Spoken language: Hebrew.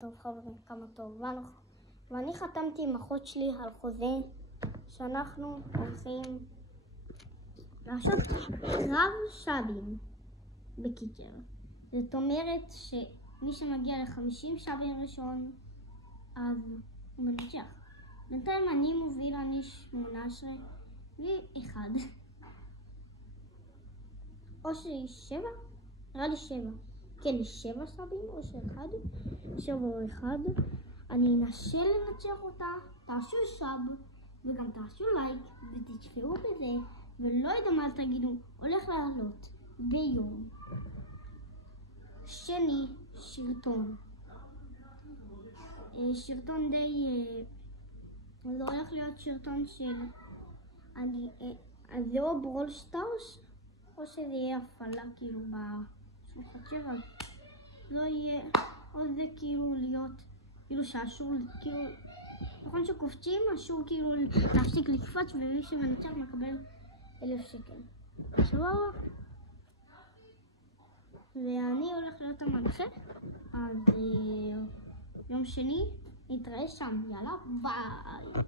טוב חברים, כמה טוב. ואני חתמתי עם אחות שלי על חוזה שאנחנו הולכים לעשות קרב שבים בקיצר. זאת אומרת שמי שמגיע ל50 שבים ראשון אז הוא מנצח. בינתיים אני מוביל, אני 18 ו1 או 7? נראה לי 7. כן, 7 שבים או 1? 7 או 1. אני אנסה לנצח אותה. תעשו סאב וגם תעשו לייק ותצפרו בזה, ולא יודע מה תגידו. הולך לעלות ביום שני שרטון די זה הולך להיות שרטון של אז זה או ברול סטארס או שזה יהיה הפעלה כאילו בחצר, אז לא יהיה, או זה כאילו להיות כאילו שהשור כאילו נכון שקופצים השור כאילו להפסיק לקפוץ, ומי שמנצח מקבל 1,000 שקל. סבבה? ואני הולך להיות המנחה, אז יום שני נתראה שם. יאללה ביי.